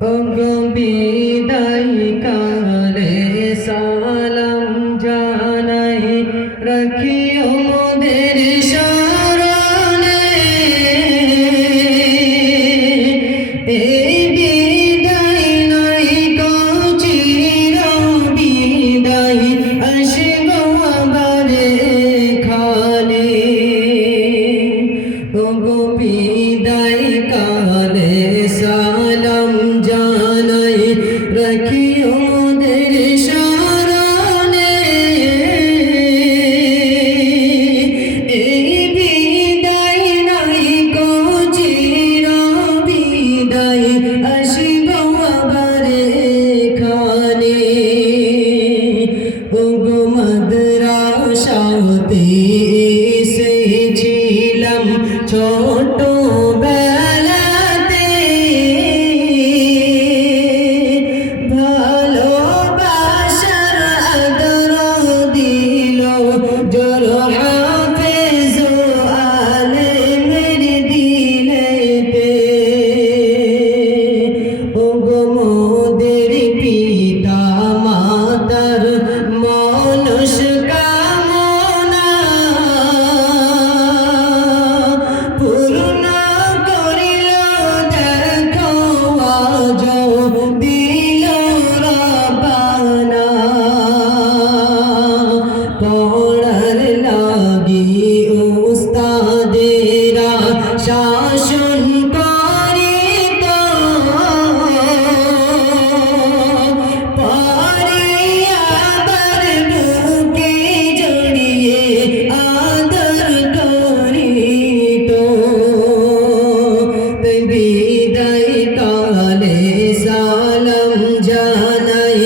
ওগো বিদায় কালে সালাম জানাই রাখিও মোদের স্মরণে এই বিদায় নাই গো চির বিদায় আসব আবার এখানে ওগো বিদায় কালে সালাম জানাই রাখিও মোদের স্মরণে এই বিদায় নাই গো চির বিদায় আসিব আবার এখানে ওগো মাদ্রাসাতে এসেছিলাম ছোট বেলাতে ভালোবাসার আদর দিল জোর হাফেজ আলেমের দিলেতে ওগো মোদের পিতা মাতার মনস কামনা পূর্ণ করিল দেখো আজ দিল রব্বানা পড়ার লাগি উস্তাদেরা শাসন করিত আবার বুকে জড়িয়ে আদর করিত বিদায় কালে সালাম জানাই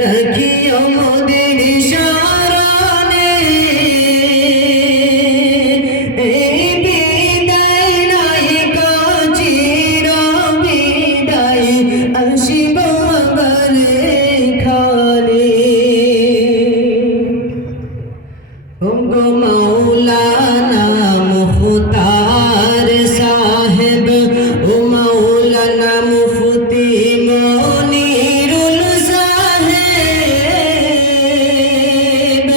রাখিও মোদের স্মরণে এই বিদায় নাই গো চির বিদায় আসিব আবার এখানে ওগো মাওলানা মুখতার সাহেব ও মাওলানা মুফতি মনিরুল সাহেব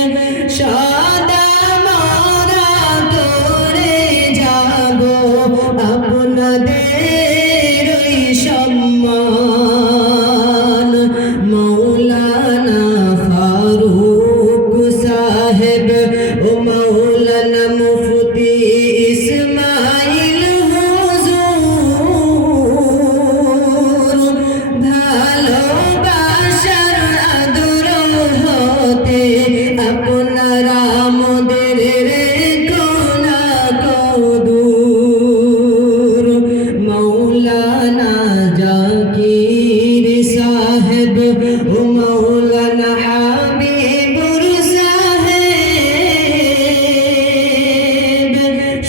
সদা মোরা করে যাব আপনাদের ওই সম্মান মাওলানা ফারুক সাহেব ও মাওলানা মুফতি ইসমাইল হুজুর ভালোবাসার আদর হতে আপনারা মোদের রেখো না কদূর মাওলানা জাকির সাহেব ও মাওলানা হাবিবুর সাহেব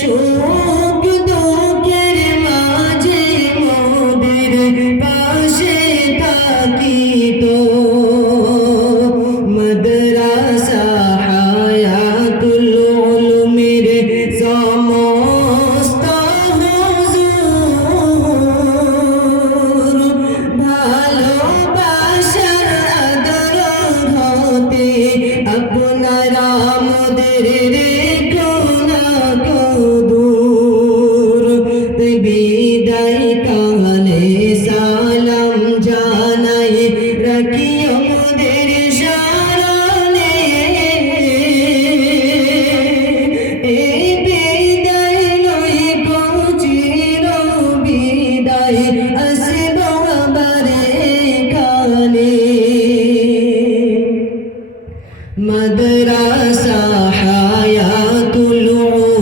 সুখ দুঃখের মাঝে মোদের পাশে থাকিত মাদ্রাসা হায়াতুল উলুমের সমস্ত হুজুর ভালোবাসার আদর হতে আপনারা মোদের রেখো না কদূর বিদায় কালে সালাম জানাই রাখিও মোদের স্মরণে এই বিদায় নয় গো চির বিদায় আসব আবার এখানে মাদ্রাসা হায়াতুল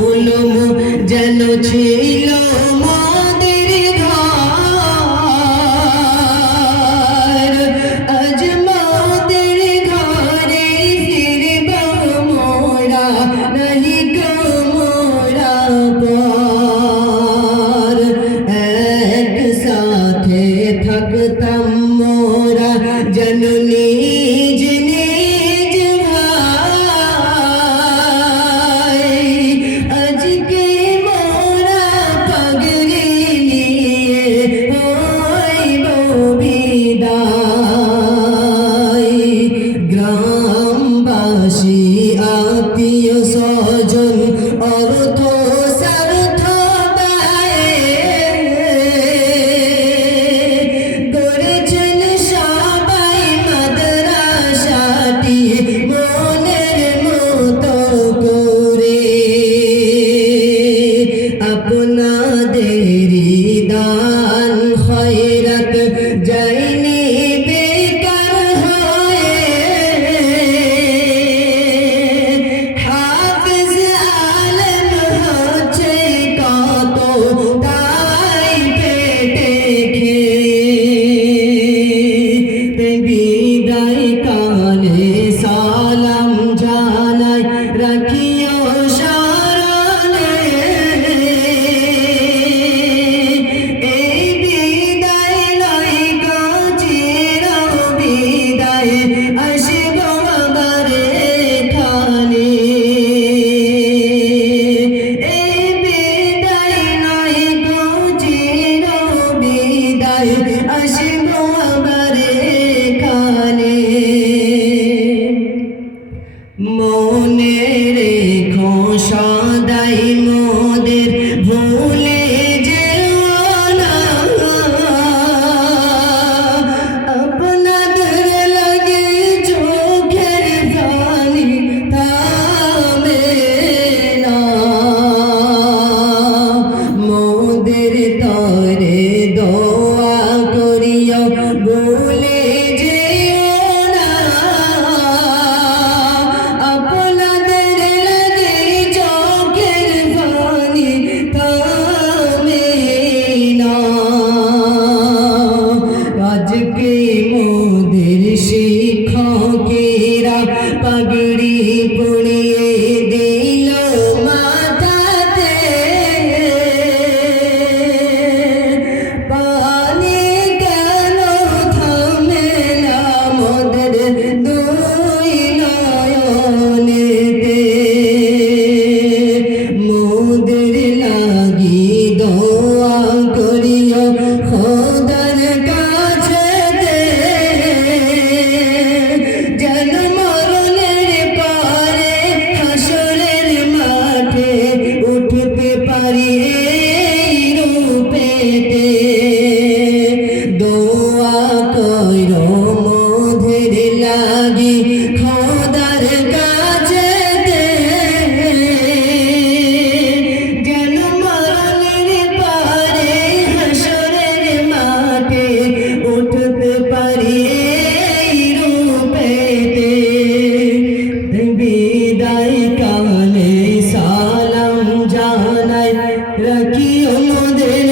উলুম যেন ছিল মোদের ঘর আজ মোদের ঘরে ফিরব মোরা নাহি গো মোরা পর একসাথে থাকতাম মোরা যেন নিজ নিজ ভাই আজকে মোরা পাগড়ি নিয়ে হইব আশায় আসবো আবার এখানে মনে রেখো সদাই মোদের ভুলে যেও না আপনাদের লাগে চোখের পানি থামে না মোদের তরে দোয়া করিও ভুলে যেও না আপনাদের লাগে চোখের পানি থামে না আজকে মোদের শিক্ষকেরা পাগড়ি পরিয়ে দিল মাথাতে পানি কেন থামে না মোদের দুই নয়নেতে মোদের লাগি দোয়া করিও খোদার কাছে যেন মরণের পরে হাসরের মাঠে উঠতে পারি এই রূপেতে দোয়া কইরো মোদের লাগি খোদার কাছে যেন মরণের পরে হাসরের মাঠে উঠতে পারি এই রূপেতে বিদায় কালে সালাম জানাই রাখিও মোদের